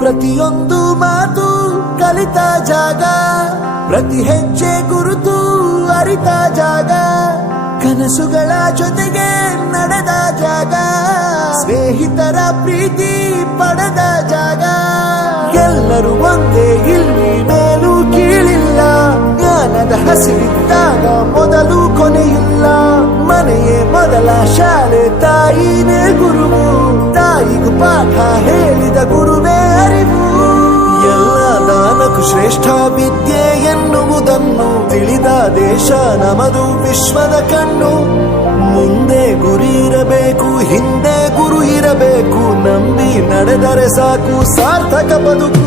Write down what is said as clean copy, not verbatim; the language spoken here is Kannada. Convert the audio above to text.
ಪ್ರತಿಯೊಂದು ಮಾತು ಕಲಿತ ಜಾಗ, ಪ್ರತಿ ಹೆಜ್ಜೆ ಗುರುತು ಅರಿತ ಜಾಗ, ಕನಸುಗಳ ಜೊತೆಗೆ ನಡೆದ ಜಾಗ, ಸ್ನೇಹಿತರ ಪ್ರೀತಿ ಪಡೆದ ಜಾಗ. ಎಲ್ಲರೂ ಒಂದೇ, ಇಲ್ಲಿ ಮೇಲೂ ಕೀಳಿಲ್ಲ, ಜ್ಞಾನದ ಹಸಿರಿದ್ದಾಗ ಮೊದಲು ಕೊನೆಯಿಲ್ಲ. ಮನೆಯೇ ಮೊದಲ ಶಾಲೆ, ತಾಯಿನೇ ಗುರುವು, ತಾಯಿಗೂ ಪಾಠ ಹೇಳಿದ ಗುರುವೇ ಅರಿವು. ಎಲ್ಲ ದಾನಕ್ಕೂ ಶ್ರೇಷ್ಠ ವಿದ್ಯೆ ಎನ್ನುವುದನ್ನು ತಿಳಿದ ದೇಶ ನಮದು, ವಿಶ್ವದ ಕಣ್ಣು. ಮುಂದೆ ಗುರಿ ಇರಬೇಕು, ಹಿಂದೆ ಗುರು ಇರಬೇಕು, ನಂಬಿ ನಡೆದರೆ ಸಾಕು ಸಾರ್ಥಕ ಬದುಕು.